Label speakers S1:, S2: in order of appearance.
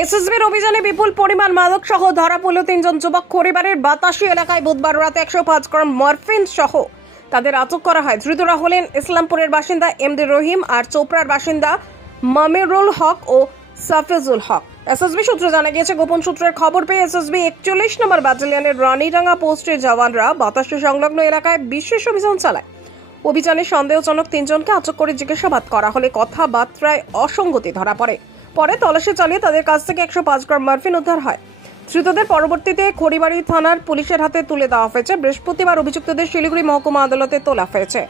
S1: এসএসবির অভিযানে বিপুল পরিমাণ মাদক সহ ধরা পড়ল তিনজন যুবক। পরিবারের বাতাসি এলাকায় বুধবার রাতে একশো পাঁচ গ্রাম মরফিন সহ তাদের আটক করা হয়। ধৃতরা হলেন ইসলামপুরের বাসিন্দা এমডি রহিম আর চোপড়ার বাসিন্দা মামিরুল হক ও সাফিজুল হক। এসএসবি সূত্রে জানা গিয়েছে, গোপন সূত্রের খবর পেয়ে এসএসবি একচল্লিশ নম্বর ব্যাটালিয়নের রানীডাঙ্গা পোস্টের জওয়ানরা বাতাসি সংলগ্ন এলাকায় বিশেষ অভিযান চালায়। অভিযানে সন্দেহজনক তিনজনকে আটক করে জিজ্ঞাসাবাদ করা হলে কথাবার্তায় অসঙ্গতি ধরা পড়ে। পরে তলাশি চালিয়ে তাদের কাছ থেকে একশো পাঁচ গ্রাম মারফিন উদ্ধার হয়। ধৃতদের পরবর্তীতে খড়িবাড়ি থানার পুলিশের হাতে তুলে দেওয়া হয়েছে। বৃহস্পতিবার অভিযুক্তদের শিলিগুড়ি মহকুমা আদালতে তোলা হয়েছে।